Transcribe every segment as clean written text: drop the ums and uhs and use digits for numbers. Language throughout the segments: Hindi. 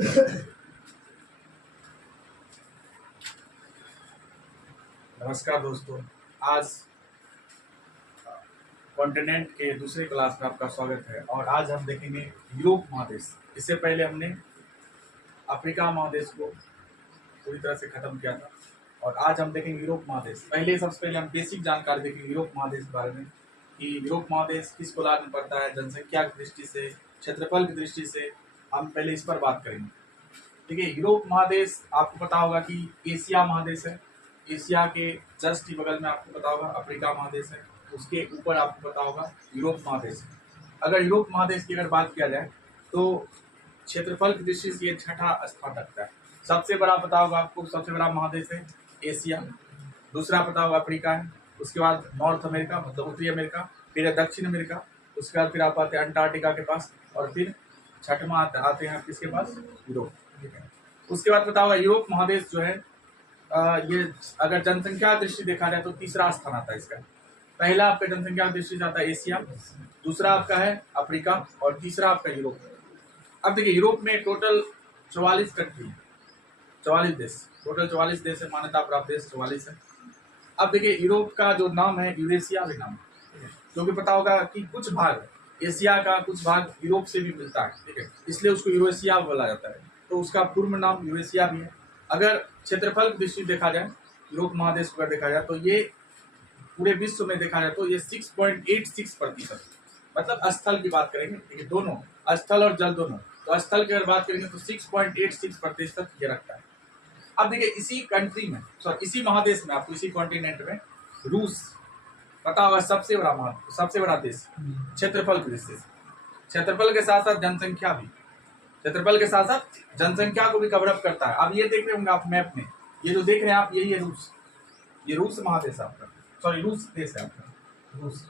नमस्कार दोस्तों, आज कॉन्टिनेंट के दूसरे क्लास में आपका स्वागत है। और आज हम देखेंगे यूरोप महादेश। इससे पहले हमने अफ्रीका महादेश को पूरी तरह से खत्म किया था और आज हम देखेंगे यूरोप महादेश। सबसे पहले हम बेसिक जानकारी देखेंगे यूरोप महादेश के बारे में कि यूरोप महादेश किस गोलार्ध में पड़ता है, जनसंख्या की दृष्टि से, क्षेत्रफल की दृष्टि से। हम पहले इस पर बात करेंगे। देखिए, यूरोप महादेश आपको पता होगा कि एशिया महादेश है। एशिया के जस्ट ही बगल में आपको पता होगा अफ्रीका महादेश है, उसके ऊपर आपको पता होगा यूरोप महादेश है। अगर यूरोप महादेश की अगर बात किया जाए तो क्षेत्रफल की दृष्टि से ये छठा स्थान रखता है। सबसे बड़ा पता होगा आपको, सबसे बड़ा महादेश है एशिया, दूसरा पता होगा अफ्रीका है, उसके बाद नॉर्थ अमेरिका मतलब उत्तरी अमेरिका, फिर है दक्षिण अमेरिका, उसके बाद फिर आप आते हैं अंटार्कटिका के पास और फिर छठवां आते हैं किसके पास, यूरोप। उसके बाद पता होगा यूरोप महादेश जो है ये अगर जनसंख्या दृष्टि देखा जाए तो तीसरा स्थान आता है इसका। पहला आपका जनसंख्या दृष्टि से आता है एशिया, दूसरा आपका है अफ्रीका और तीसरा आपका यूरोप। अब देखिए, यूरोप में टोटल 44 कंट्री है, 44 देश, टोटल 44 देश है, मान्यता प्राप्त देश 44 है। अब देखिए, यूरोप का जो नाम है यूरेशिया भी नाम है, क्योंकि पता होगा कि कुछ भाग एशिया का, कुछ भाग यूरोप से भी मिलता है, ठीक है, इसलिए उसको यूरेशिया बोला जाता है। तो उसका पूर्ण नाम यूरेशिया भी है। अगर क्षेत्रफल की दृष्टि देखा जाए, यूरोप महादेश को देखा जाए तो ये पूरे विश्व में देखा जाए तो ये 6.86%, मतलब स्थल की बात करेंगे, ठीक है, दोनों स्थल और जल दोनों, तो स्थल की अगर बात करेंगे तो 6.86% ये रखता है। अब देखिए, इसी कंट्री में, सॉरी इसी महादेश में, आपको इसी कॉन्टिनेंट में रूस पता होगा सबसे बड़ा देश क्षेत्रफल की दृष्टि से, क्षेत्रफल के साथ साथ जनसंख्या भी, क्षेत्रफल के साथ साथ जनसंख्या को भी कवर अप करता है। अब ये देख रहे होंगे आप मैप में, ये जो देख रहे हैं आप, यही है रूस, ये रूस महादेश है आपका, सॉरी रूस देश है आपका, रूस,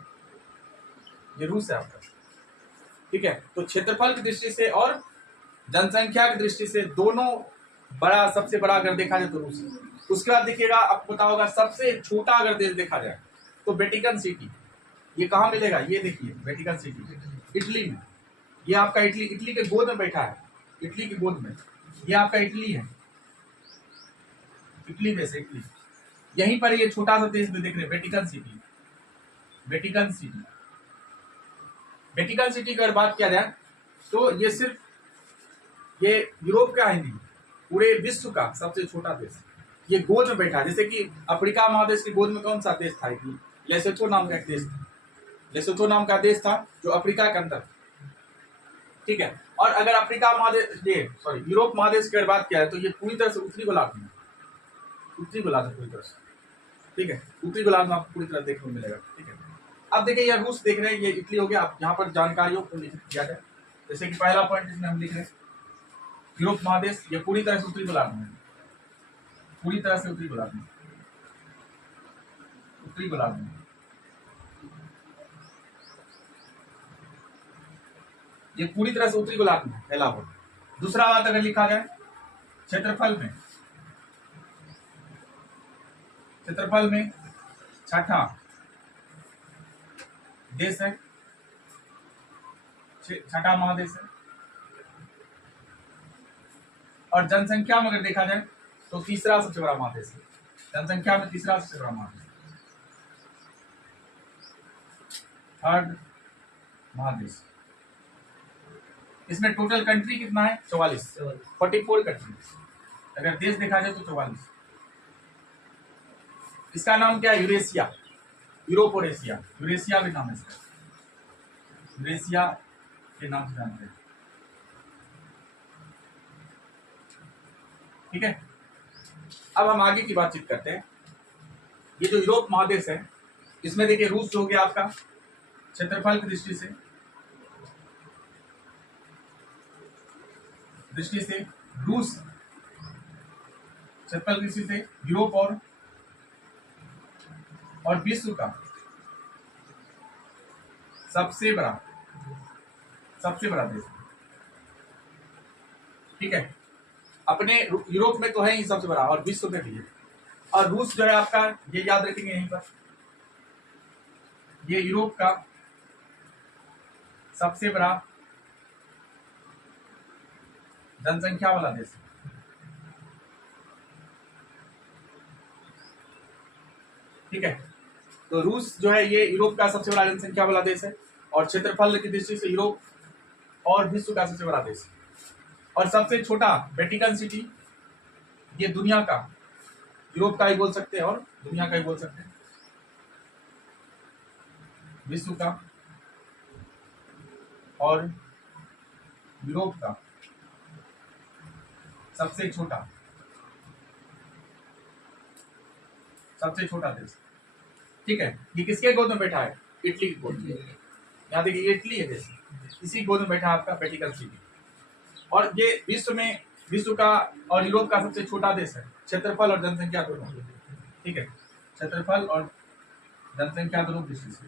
ये रूस है आपका, ठीक है। तो क्षेत्रफल की दृष्टि से और जनसंख्या की दृष्टि से दोनों बड़ा, सबसे बड़ा अगर देखा जाए तो रूस है। उसके बाद देखिएगा, आपको पता होगा सबसे छोटा अगर देश देखा जाए तो वेटिकन सिटी, ये कहाँ मिलेगा, ये देखिए वेटिकन सिटी इटली में। ये आपका इटली के गोद में बैठा है, इटली की गोद में, ये आपका इटली है, इटली देश है, इटली। यहीं पर ये छोटा सा देश में देख रहे हैं Vatican city, Vatican city, Vatican city की अगर बात किया जाए तो ये सिर्फ ये यूरोप का ही नहीं, पूरे विश्व का सबसे छोटा देश, ये गोद में बैठा है। जैसे कि अफ्रीका महादेश की गोद में कौन सा देश था, इटली, लेसोथो नाम का एक देश था, लेसोथो नाम का देश था जो अफ्रीका के अंदर, ठीक है। और अगर अफ्रीका महादेश, ये सॉरी यूरोप महादेश की अगर बात किया है तो ये पूरी तरह से उत्तरी गोलार्ध में, उत्तरी गोलार्ध में पूरी तरह से, ठीक है, उत्तरी गोलार्ध में आपको पूरी तरह देखने को मिलेगा, ठीक है। अब देखिए, ये रूस देख रहे हैं, ये इटली हो गया। आप यहाँ पर जानकारियों को लिख दिया जाए, जैसे कि पहला पॉइंट इसमें हम लिख रहे हैं यूरोप महादेश, ये पूरी तरह से उत्तरी गोलार्ध में, पूरी तरह से उत्तरी गोलार्ध में, उत्तरी गोलार्ध में, ये पूरी तरह से उत्तरी गोलार्ध में फैला हुआ। दूसरा बात अगर लिखा जाए क्षेत्रफल में, क्षेत्रफल में छठा देश है, छठा महादेश है। और जनसंख्या में अगर देखा जाए तो तीसरा सबसे बड़ा महादेश है, जनसंख्या में तीसरा सबसे बड़ा महादेश, थर्ड महादेश। इसमें टोटल कंट्री कितना है, 44 कंट्री, अगर देश देखा जाए तो 44। इसका नाम क्या है, यूरेशिया, यूरोप और एशिया, यूरेशिया भी नाम है इसका, यूरेशिया के नाम से जानते हैं, ठीक है। अब हम आगे की बातचीत करते हैं। ये जो यूरोप महादेश है, इसमें देखिए रूस जो हो गया आपका क्षेत्रफल की दृष्टि से, रूस क्षेत्रफल की दृष्टि से यूरोप और विश्व का सबसे बड़ा देश, ठीक है। अपने यूरोप में तो है ही सबसे बड़ा और विश्व में भी है। और रूस जो है आपका, ये याद रखेंगे यहीं पर, ये यूरोप का सबसे बड़ा जनसंख्या वाला देश है। ठीक है, तो रूस जो है ये यूरोप का सबसे बड़ा जनसंख्या वाला देश है और क्षेत्रफल की दृष्टि से यूरोप और विश्व का सबसे बड़ा देश है। और सबसे छोटा वेटिकन सिटी ये दुनिया का, यूरोप का ही बोल सकते हैं और दुनिया का ही बोल सकते हैं, विश्व का और यूरोप का सबसे छोटा देश। ठीक है, ये किसके गोद में बैठा है? इटली की गोद में। यहाँ देखिए इटली है देश, इसी गोद में बैठा है आपका वेटिकन सिटी। और ये विश्व का और यूरोप का सबसे छोटा देश है, क्षेत्रफल और जनसंख्या दोनों। ठीक है, क्षेत्रफल और जनसंख्या दोनों दृष्टि से,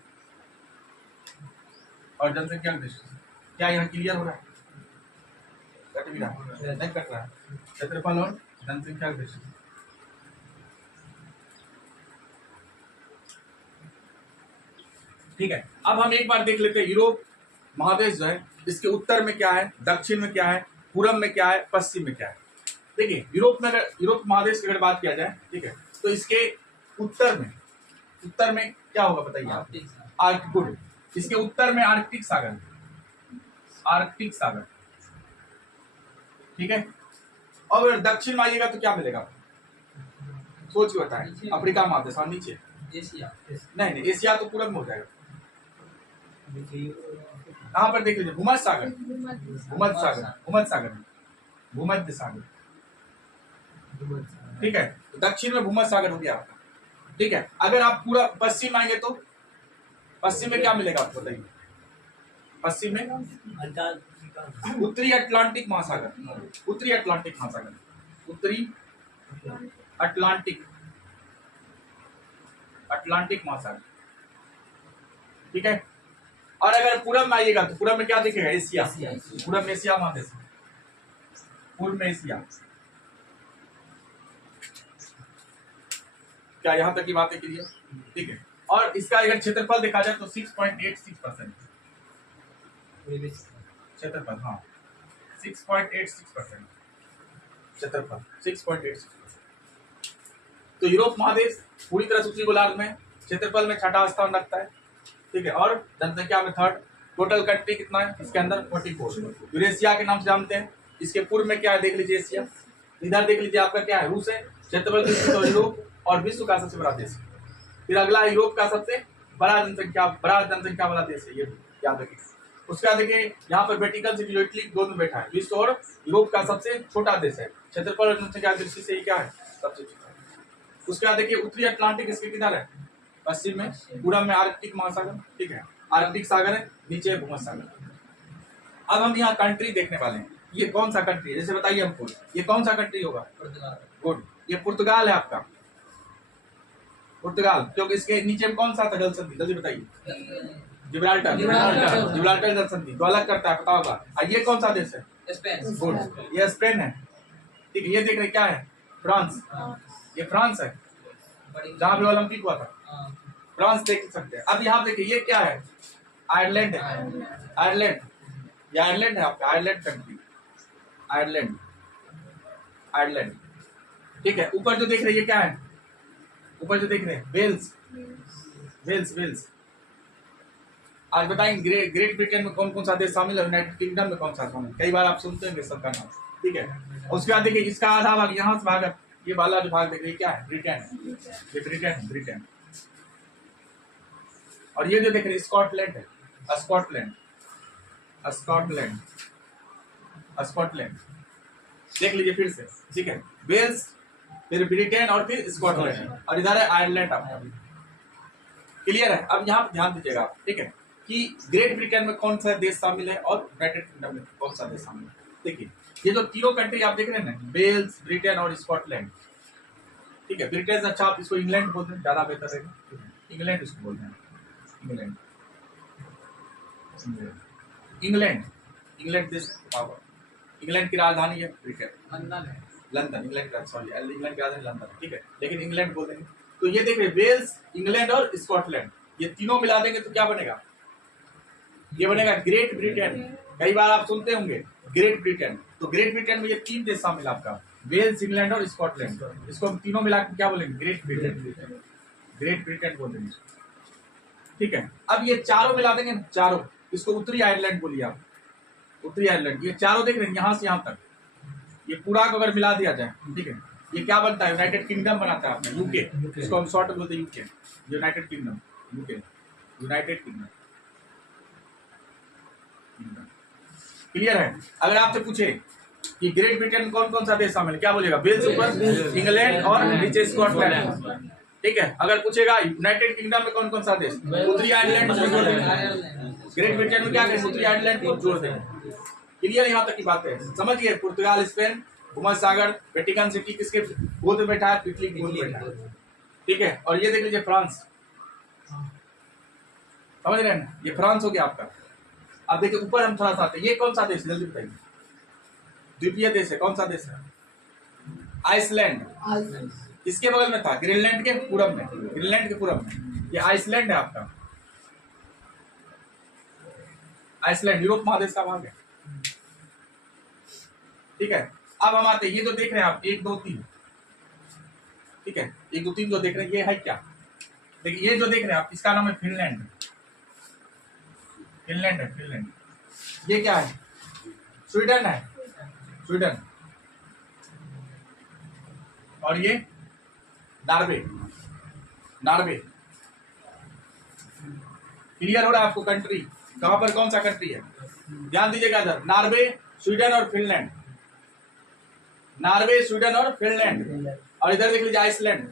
और जनसंख्या की दृष्टि से। क्या यहाँ क्लियर हो रहा है? कट भी रहा है? नहीं कट रहा है। क्षेत्रफल और जनसंख्या की दृष्टि से। ठीक है, अब हम एक बार देख लेते हैं यूरोप महादेश जो है इसके उत्तर में क्या है, दक्षिण में क्या है, पूर्व में क्या है, पश्चिम में क्या है। देखिए यूरोप में, अगर यूरोप महादेश की अगर बात किया जाए, ठीक है, तो इसके उत्तर में क्या होगा बताइए आप? आर्कटिक। इसके उत्तर में आर्कटिक सागर, ठीक है। और अगर दक्षिण में आइएगा तो क्या मिलेगा? सोच के बताएं। अफ्रीका महादेश और नीचे एशिया। नहीं, एशिया तो पूरब में हो जाएगा। यहाँ पर देख लीजिए भूमध्य सागर। ठीक है, तो दक्षिण में भूमध्य सागर हो गया आपका। ठीक है, अगर आप पूरा पश्चिम आएंगे तो पश्चिम में क्या मिलेगा आपको बताइए? पश्चिम में उत्तरी अटलांटिक महासागर, अटलांटिक महासागर। ठीक है, और अगर पूरब में आइएगा तो पूरब में क्या दिखेगा? एशिया। पूरब में एशिया महादेश, पूर्व में एशिया। क्या यहाँ तक की बातें क्लियर? ठीक है, और इसका अगर क्षेत्रफल देखा जाए तो 6.86% क्षेत्रफल, हाँ 6.86% क्षेत्रफल, 6.86%। तो यूरोप महादेश पूरी तरह से उत्तरी गोलार्ध में क्षेत्रफल में छठा स्थान रखता है। ठीक है, और जनसंख्या में थर्ड। टोटल कंट्री कितना है इसके अंदर? 44। यूरेशिया के नाम से जानते हैं। इसके पूर्व में क्या है देख लीजिए, एशिया। इधर देख लीजिए आपका क्या है? रूस है। क्षेत्रफल की तो यूरोप और विश्व का सबसे बड़ा देश। फिर अगला यूरोप का सबसे बड़ा जनसंख्या वाला देश है, ये याद रखिए। उसके बाद देखिए यहाँ पर वेटिकन सिटी इटली गोद में बैठा है। विश्व और यूरोप का सबसे छोटा देश है। क्षेत्रफल और जनसंख्या की दृष्टि से ये क्या है? सबसे छोटा। उसके बाद देखिए उत्तरी अटलांटिक इसके किधर है? पश्चिम में। पूरब में आर्कटिक महासागर। ठीक है, आर्कटिक सागर है, नीचे भूमध्य सागर। अब हम यहाँ कंट्री देखने वाले हैं। ये कौन सा कंट्री है? जैसे बताइए हमको, ये कौन सा कंट्री होगा? गुड, ये पुर्तगाल है आपका। पुर्तगाल, क्योंकि इसके नीचे में कौन सा था जल संधि? जल्दी बताइए। जिब्राल्टर जल संधि तो अलग करता है, पता होगा। और ये कौन सा देश है? गुड, ये स्पेन है। ठीक है, ये देख रहे क्या है? फ्रांस। ये फ्रांस है, जहाँ भी ओलंपिक हुआ था, फ्रांस देख सकते हैं। अब यहाँ देखिए ये क्या है? आयरलैंड है। आयरलैंड, ये आयरलैंड है आपका, आयरलैंड कंट्री, आयरलैंड। ठीक है, ऊपर जो देख रहे हैं क्या है? ऊपर जो देख रहे हैं वेल्स। आज बताएंगे ग्रेट ब्रिटेन में कौन कौन सा देश शामिल है, यूनाइटेड किंगडम में कौन सा शामिल? कई बार आप सुनते होंगे सबका नाम। ठीक है, उसके बाद देखिए इसका आधा भाग यहाँ से भाग, ये वाला जो भाग देख रहे क्या है? ब्रिटेन। ये ब्रिटेन। और ये जो देख रहे स्कॉटलैंड है, स्कॉटलैंड। देख लीजिए फिर से। ठीक है, वेल्स, फिर ब्रिटेन और फिर स्कॉटलैंड, और इधर है आयरलैंड आपका। क्लियर है? अब यहाँ ध्यान दीजिएगा आप, ठीक है, कि ग्रेट ब्रिटेन में कौन सा देश शामिल है और यूनाइटेड किंगडम में कौन सा देश शामिल है। देखिए ये जो तीनों कंट्री आप देख रहे हैं ना, वेल्स, ब्रिटेन और स्कॉटलैंड। ठीक है, ब्रिटेन अच्छा आप इसको इंग्लैंड बोलते हैं, ज्यादा बेहतर रहेगा। इंग्लैंड इसको बोलते हैं, इंग्लैंड देश। इंग्लैंड की राजधानी है ब्रिटेन, लंदन। इंग्लैंड की राजधानी लंदन। ठीक है, लेकिन इंग्लैंड बोल देंगे। तो ये देखिए वेल्स, इंग्लैंड और स्कॉटलैंड, ये तीनों मिला देंगे तो क्या बनेगा? ये बनेगा ग्रेट ब्रिटेन। कई बार आप सुनते होंगे ग्रेट ब्रिटेन, तो ग्रेट ब्रिटेन में ये 3 देश शामिल आपका, वेल्स, इंग्लैंड और स्कॉटलैंड। इसको हम तीनों मिला के क्या बोलेंगे? Great Britain. ग्रेट ब्रिटेन बोल देंगे, ठीक है। अब ये चारों मिला देंगे, चारों, इसको उत्तरी आयरलैंड बोलिए आप, उत्तरी आयरलैंड। ये चारों देख रहे हैं यहाँ से यहाँ तक, ये पूरा को अगर मिला दिया जाए, ठीक है, ये क्या बनता है? यूनाइटेड किंगडम बनाता है आपका, यूके। इसको हम शॉर्ट बोलते हैं UK, United kingdom, UK, United kingdom. Clear है? अगर आपसे पूछे कि ग्रेट ब्रिटेन कौन कौन सा देश शामिल, क्या बोलेगा? वेल्स ऊपर, इंग्लैंड और नीचे स्कॉटलैंड, ठीक है। अगर पूछेगा यूनाइटेड किंगडम में कौन कौन सा देश, उत्तरी आयरलैंड जोड़ देंगे, ग्रेट ब्रिटेन में क्या करें? उत्तरी आयरलैंड को जोड़ देंगे। क्लियर? यहाँ तक की बात है, समझिए। पुर्तगाल, स्पेन, भूमध्य सागर, वेटिकन सिटी किसके गोद में बैठा है? इटली गोद में बैठा है, ठीक है। और ये देख लीजिए फ्रांस, समझ रहे हैं? ये फ्रांस हो गया आपका। अब देखिए ऊपर हम थोड़ा सा आते हैं, ये कौन सा देश है? जल्दी बताइए, द्वीपीय देश है, कौन सा देश है? आइसलैंड। किसके बगल में था? ग्रीनलैंड के पूरब में, ग्रीनलैंड के पूरब में ये आइसलैंड है आपका। आइसलैंड यूरोप महादेश का भाग है, ठीक है। अब हम आते हैं, ये जो देख रहे हैं आप 1 2 3, ठीक है, 1 2 3 जो देख रहे हैं ये है क्या? देखिए ये जो देख रहे हैं आप, इसका नाम है फिनलैंड। फिनलैंड है, फिनलैंड। ये क्या है? स्वीडन है, स्वीडन। और ये नॉर्वे, नॉर्वे। क्लियर हो रहा है आपको? कंट्री कहां पर कौन सा कंट्री है, ध्यान दीजिएगा इधर, नॉर्वे, स्वीडन और फिनलैंड, नॉर्वे, स्वीडन और फिनलैंड। और इधर देख लीजिए आइसलैंड,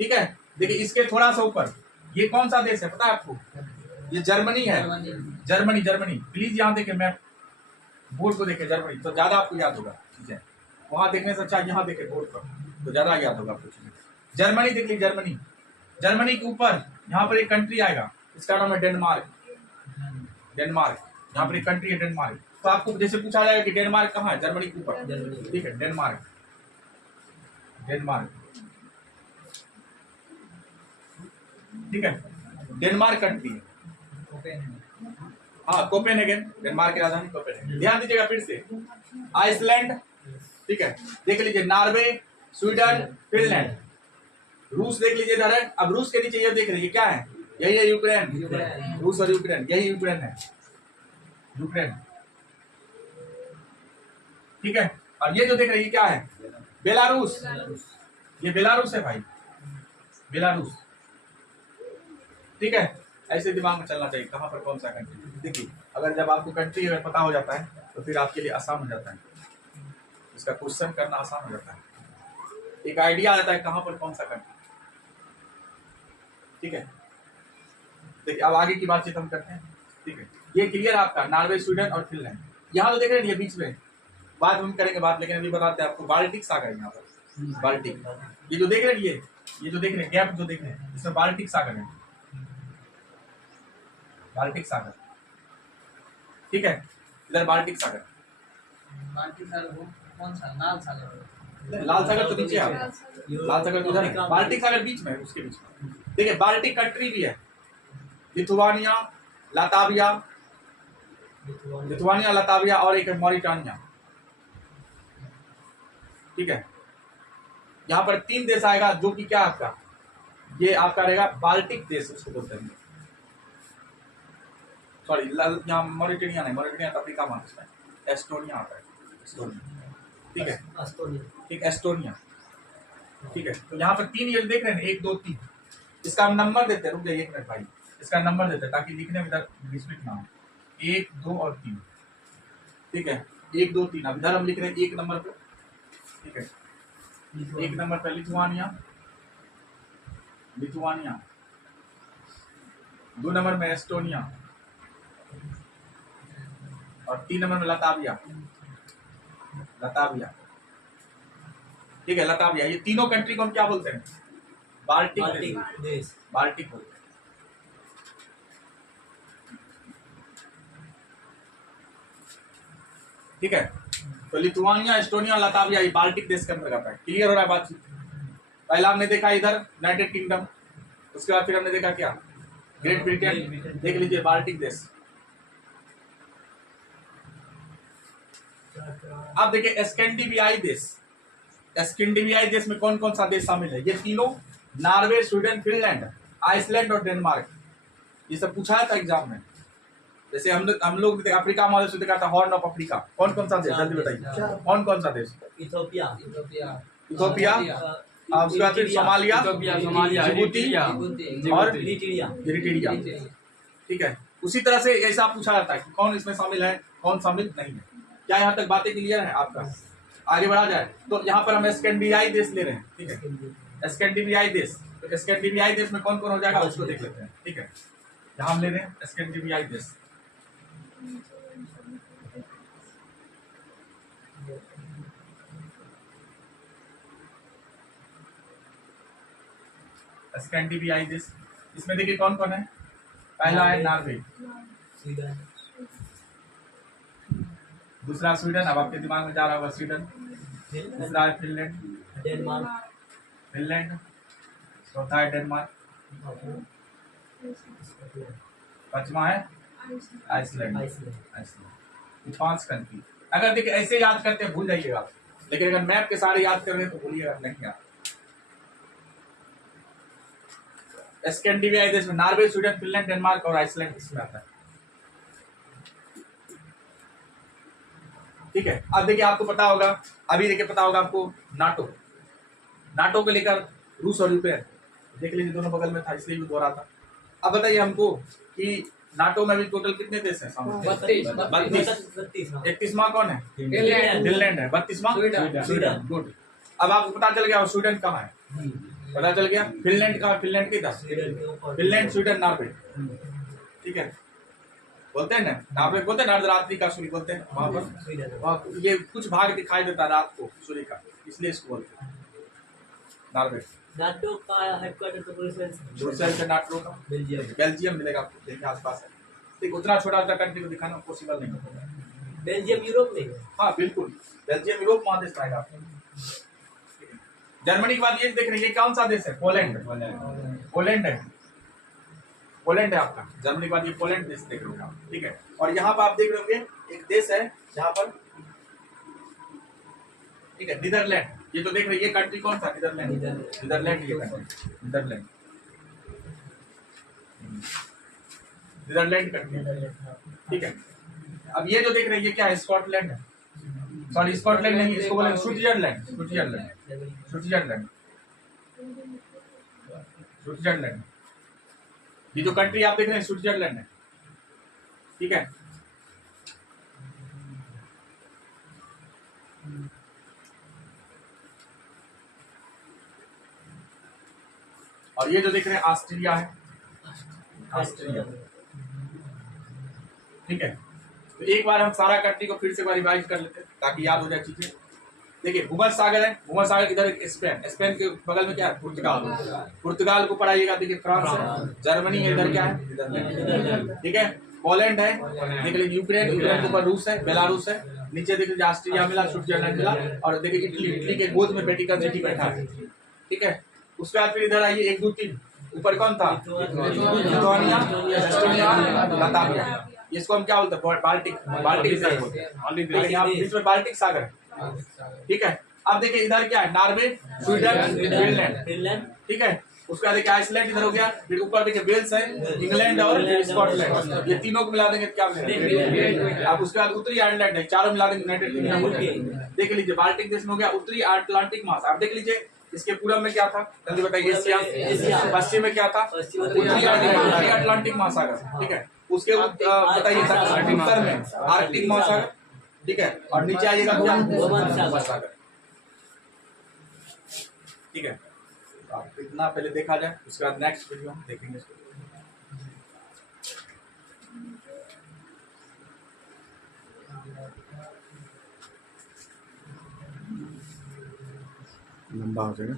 ठीक है। देखिए इसके थोड़ा सा ऊपर ये कौन सा देश है पता है आपको? ये जर्मनी है, जर्मनी, जर्मनी। प्लीज यहाँ देखे, मैं बोर्ड को देखे, जर्मनी, तो ज्यादा आपको याद होगा चीजें। वहां देखने से अच्छा यहाँ देखे बोर्ड पर, तो ज्यादा याद होगा आपको चीजें। जर्मनी देख लीजिए, जर्मनी। जर्मनी के ऊपर यहाँ पर एक कंट्री आएगा, इसका नाम है डेनमार्क। डेनमार्क, यहाँ पर एक कंट्री है डेनमार्क। तो आपको जैसे पूछा जाएगा कि डेनमार्क कहाँ है? जर्मनी के ऊपर, ठीक है, डेनमार्क, डेनमार्क, ठीक है, डेनमार्क कंट्री है। हाँ, कोपेनहेगन, डेनमार्क की राजधानी कोपेनहेगन। ध्यान दीजिएगा फिर से, आइसलैंड, ठीक है, देख लीजिए, नॉर्वे, स्वीडन, फिनलैंड। रूस देख लीजिए इधर है। अब रूस के नीचे ये देख रहे क्या है? यही है यूक्रेन, रूस और यूक्रेन, यही यूक्रेन है, यूक्रेन, ठीक है। और ये जो देख रहे हैं क्या है? बेलारूस, ये बेलारूस है भाई, बेलारूस, ठीक है। ऐसे दिमाग में चलना चाहिए कहां पर कौन सा कंट्री। देखिए अगर जब आपको कंट्री अगर पता हो जाता है तो फिर आपके लिए आसान हो जाता है, इसका क्वेश्चन करना आसान हो जाता है, एक आइडिया आता है कहां पर कौन सा कंट्री, ठीक है। देखिए अब आगे की बातचीत हम करते हैं, ठीक है। ये क्लियर आपका, नॉर्वे, स्वीडन और फिनलैंड। यहाँ तो देख रहे हैं ये बीच में, बात हम करेंगे बात, लेकिन अभी बताते हैं आपको। बाल्टिक सागर है यहाँ पर, बाल्टिक, ये जो देख रहे हैं ये जो देख रहे हैं गैप जो देख रहे हैं, इसमें बाल्टिक सागर है, बाल्टिक सागर, ठीक है। इधर बाल्टिक सागर, बाल्टिक सागर कौन सा? लाल सागर, लाल सागर तो नीचे है, लाल सागर तो उधर है, बाल्टिक सागर बीच में, उसके बीच में। देखिए बाल्टिक कंट्री भी है, लिथुआनिया, लाताविया, लिथुआनिया, लाताविया और एक है मॉरिटानिया, ठीक है। यहाँ पर 3 देश आएगा जो कि क्या आपका, ये आपका रहेगा बाल्टिक देश, उसको बोलते हैं। सॉरी, यहाँ मॉरिटानिया नहीं, मॉरिटानिया तो अफ्रीका में है, एस्टोनिया आता है, एस्टोनिया, ठीक है, ठीक, एस्टोनिया, ठीक है। तो यहाँ पर 3 ये देख रहे हैं, 1 2 3, इसका हम नंबर देते हैं, रुक जाइए 1 मिनट भाई, इसका नंबर देते हैं ताकि लिखने में इधर मिस्टेक ना हो। 1 2 और 3, ठीक है, 1 2 3। अब इधर हम लिख रहे हैं 1 नंबर पे, ठीक है, 1 नंबर पे लिथुआनिया, लिथुआनिया, 2 नंबर में एस्टोनिया और 3 नंबर में लताविया, लताविया, ठीक है, लताविया। ये तीनों कंट्री को हम क्या बोलते हैं? बाल्टिक देश, बाल्टिक बोलते हैं, ठीक है। तो लिथुआनिया, एस्टोनिया, लताविया ये बाल्टिक देश के अंतर्गत है। क्लियर हो रहा है बातचीत? पहला हमने देखा इधर यूनाइटेड किंगडम, उसके बाद फिर हमने देखा क्या? Great Britain. देख लीजिए बाल्टिक देश, आप देखिए स्कैंडिनेवियाई देश, स्कैंडिनेवियाई देश में कौन कौन सा देश शामिल है? ये तीनों, नॉर्वे, स्वीडन, फिनलैंड, आइसलैंड और डेनमार्क। ये सब पूछा था एग्जाम में। जैसे हम लोग अफ्रीका महादेश से देखा था, हॉर्न ऑफ अफ्रीका, कौन कौन सा देश? जल्दी बताइए, कौन कौन सा देश? इथियोपिया, इथियोपिया, उसके बाद फिर सोमालिया, जिबूती और इरिट्रिया। ठीक है, उसी तरह से ऐसा पूछा जाता है कि कौन इसमें शामिल है, कौन शामिल नहीं है। क्या यहाँ तक बातें क्लियर है आपका? आगे बढ़ा जाए तो यहाँ पर हम स्कैंडिनेवियाई देश ले रहे हैं। ठीक है, स्कैंडिनेवियाई देश, तो स्कैंडिनेवियाई देश में कौन कौन हो जाएगा उसको देख लेते हैं। ठीक है, यहाँ हम ले रहे हैं स्कैंडिनेवियाई देश। स्कैंडिनेवियाई देश, इसमें देखिए कौन कौन है। पहला है नॉर्वे, स्वीडन, दूसरा स्वीडन, अब आपके दिमाग में जा रहा होगा स्वीडन। तीसरा है फिनलैंड, डेनमार्क, फिनलैंड। चौथा है डेनमार्क, पांचवा है आइसलैंड। ये 5 कंट्री। अगर देखिए ऐसे याद करते हैं भूल जाइएगा, लेकिन अगर मैप के सारे याद कर रहे हैं तो भूलिएगा नहीं यार। स्कैंडिनेवियाई देश में नॉर्वे, स्वीडन, फिनलैंड, डेनमार्क और आइसलैंड इसमें आता है। ठीक है, अब देखिए आपको पता होगा, अभी देखिए पता होगा आपको नाटो, नाटो को लेकर रूस और यूक्रेन, देख लीजिए दोनों बगल में था इसलिए युद्ध हो रहा था। अब बताइए हमको कि नाटो में भी टोटल कितने देश हैं? 32। 31वां कौन है? फिनलैंड है। 32वां स्वीडन। गुड, अब आपको पता चल गया स्वीडन कहाँ है, पता चल गया। फिनलैंड कहाँ? फिनलैंड के 10, फिनलैंड, स्वीडन, नॉर्वे। ठीक है, बोलते हैं ना नॉर्वे, बोलते हैं अर्धरात्रि का सूर्य बोलते हैं वहां पर। वहाँ ये कुछ भाग दिखाई देता है रात को सूर्य का, इसलिए इसको बोलते हैं नॉर्वे। नाटो का हेडक्वार्टर तो ब्रुसेल्स है नाटो का, बेल्जियम मिलेगा आपको, देखिए आसपास है। ठीक, उतना छोटा सा कंट्री को दिखाना पॉसिबल नहीं होगा। बेल्जियम यूरोप में है। हाँ बिल्कुल, बेल्जियम यूरोप महादेश आएगा आपको। जर्मनी के बाद ये देख रहे हैं, ये कौन सा देश है? पोलैंड। पोलैंड है, पोलैंड है आपका। जर्मनी के बाद ये पोलैंड देश देख रहे हो। ठीक है, और यहाँ पर आप देख रहे होंगे एक देश है जहाँ पर, ठीक है, नीदरलैंड। ये तो देख रहे हैं, ये कंट्री कौन था? नीदरलैंड। नीदरलैंड, ये कंट्री नीदरलैंड, नीदरलैंड कंट्री। ठीक है, अब ये जो देख रहे हैं ये क्या है? स्कॉटलैंड है। सॉरी, स्कॉटलैंड नहीं, इसको बोलेंगे स्विट्जरलैंड। Switzerland, Switzerland, Switzerland. ये जो कंट्री आप देख रहे हैं स्विट्जरलैंड है। ठीक है, और ये जो देख रहे हैं ऑस्ट्रेलिया है, ऑस्ट्रेलिया। ठीक है, तो एक बार हम सारा कंट्री को फिर से रिवाइज कर लेते हैं ताकि याद हो जाए चीजें। देखिए भूमध्य सागर है, भूमध्य सागर इधर स्पेन, स्पेन के बगल में क्या है? पुर्तगाल। पुर्तगाल को पढ़ाइएगा, देखिए फ्रांस है। जर्मनी है, इधर क्या है? नीदरलैंड। ठीक है, पोलैंड है, देख लीजिए यूक्रेन, यूक्रेन के ऊपर रूस है, बेलारूस है। नीचे देख लीजिए ऑस्ट्रिया मिला, स्विट्जरलैंड मिला, और देखिए इटली, इटली के गोद में वेटिकन सिटी बैठा है। ठीक है, उसके बाद फिर इधर आइए 1 2 3, ऊपर कौन था? Lithuania, Estonia, Latvia. इसको हम क्या बोलते हैं? बाल्टिक, बाल्टिक सागर बोलते हैं। यहाँ बीच में बाल्टिक सागर है। ठीक है, अब देखिए इधर क्या है? Norway, Sweden, Finland. ठीक है, उसके बाद देखिए आइसलैंड इधर हो गया, फिर ऊपर देखिए वेल्स है, इंग्लैंड और स्कॉटलैंड। ये तीनों को मिला देंगे क्या मिलेगा? अब उसके बाद उत्तरी आयरलैंड है, चारों मिला देंगे यूनाइटेड किंगडम। देख लीजिए बाल्टिक देश में हो गया, उत्तरी अटलांटिक महासागर। आप देख लीजिए इसके पूर्व में क्या था? जल्दी बताइए। एशिया। पश्चिम में क्या था? उत्तरी अटलांटिक महासागर। ठीक है, उसके बताइए उत्तर में आर्कटिक महासागर। ठीक है, और नीचे आइएगा क्या? महासागर। ठीक है, इतना पहले देखा जाए, उसके बाद नेक्स्ट वीडियो हम देखेंगे इसको। लंबा हो जाएगा।